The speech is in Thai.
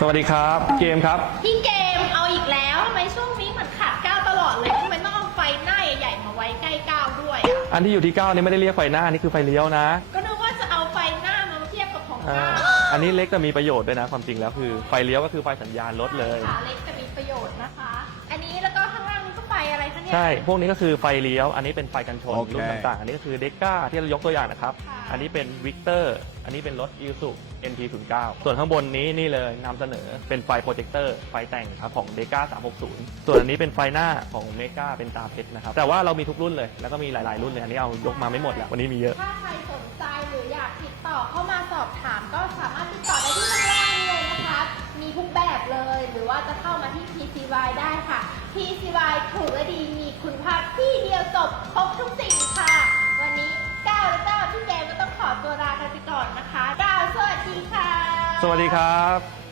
สวัสดีครับ เกมครับ พี่เกมเอาอีกแล้วทำไมช่วงนี้เหมือนขาดก้าวตลอดเลยทำไมต้องเอาไฟหน้าใหญ่ๆมาไว้ใกล้ก้าวด้วยอะอันที่อยู่ที่9นี่ไม่ได้เรียกไฟหน้านี่คือไฟเลี้ยวนะก็นึกว่าจะเอาไฟหน้ามาเทียบกับของอ่าก้าวอันนี้เล็กแต่มีประโยชน์ด้วยนะ ความจริงแล้วคือไฟเลี้ยวก็คือไฟสัญญาณรถเลย ขาเล็กจะมีประโยชน์นะ ใช่ พวกนี้ก็คือไฟเลี้ยว อันนี้เป็นไฟกันชนโอเครุ่นต่างๆ อันนี้ก็คือเดก้าที่เรายกตัวอย่างนะครับ ค่ะ อันนี้เป็นวิกเตอร์ อันนี้เป็นรถยูสุ NT09 ส่วนข้างบนนี้นี่เลยนำเสนอเป็นไฟโปรเจคเตอร์ ไฟแต่งครับของเดก้า360 ส่วนอันนี้เป็นไฟหน้าของเมกาเป็นตาเพชรนะครับ แต่ว่าเรามีทุกรุ่นเลย แล้วก็มีหลายๆรุ่นเลย อันนี้เอายกมาไม่หมดแล้ว วันนี้มีเยอะ ถ้าใครสนใจหรืออยากติดต่อเข้ามาสอบถามก็สามารถติดต่อได้ที่ข้างล่างนี้เลยนะคะ มีทุกแบบเลย หรือว่าจะเข้ามาที่ PCY ได้ค่ะ PCY ถูกและดี สวัสดีครับ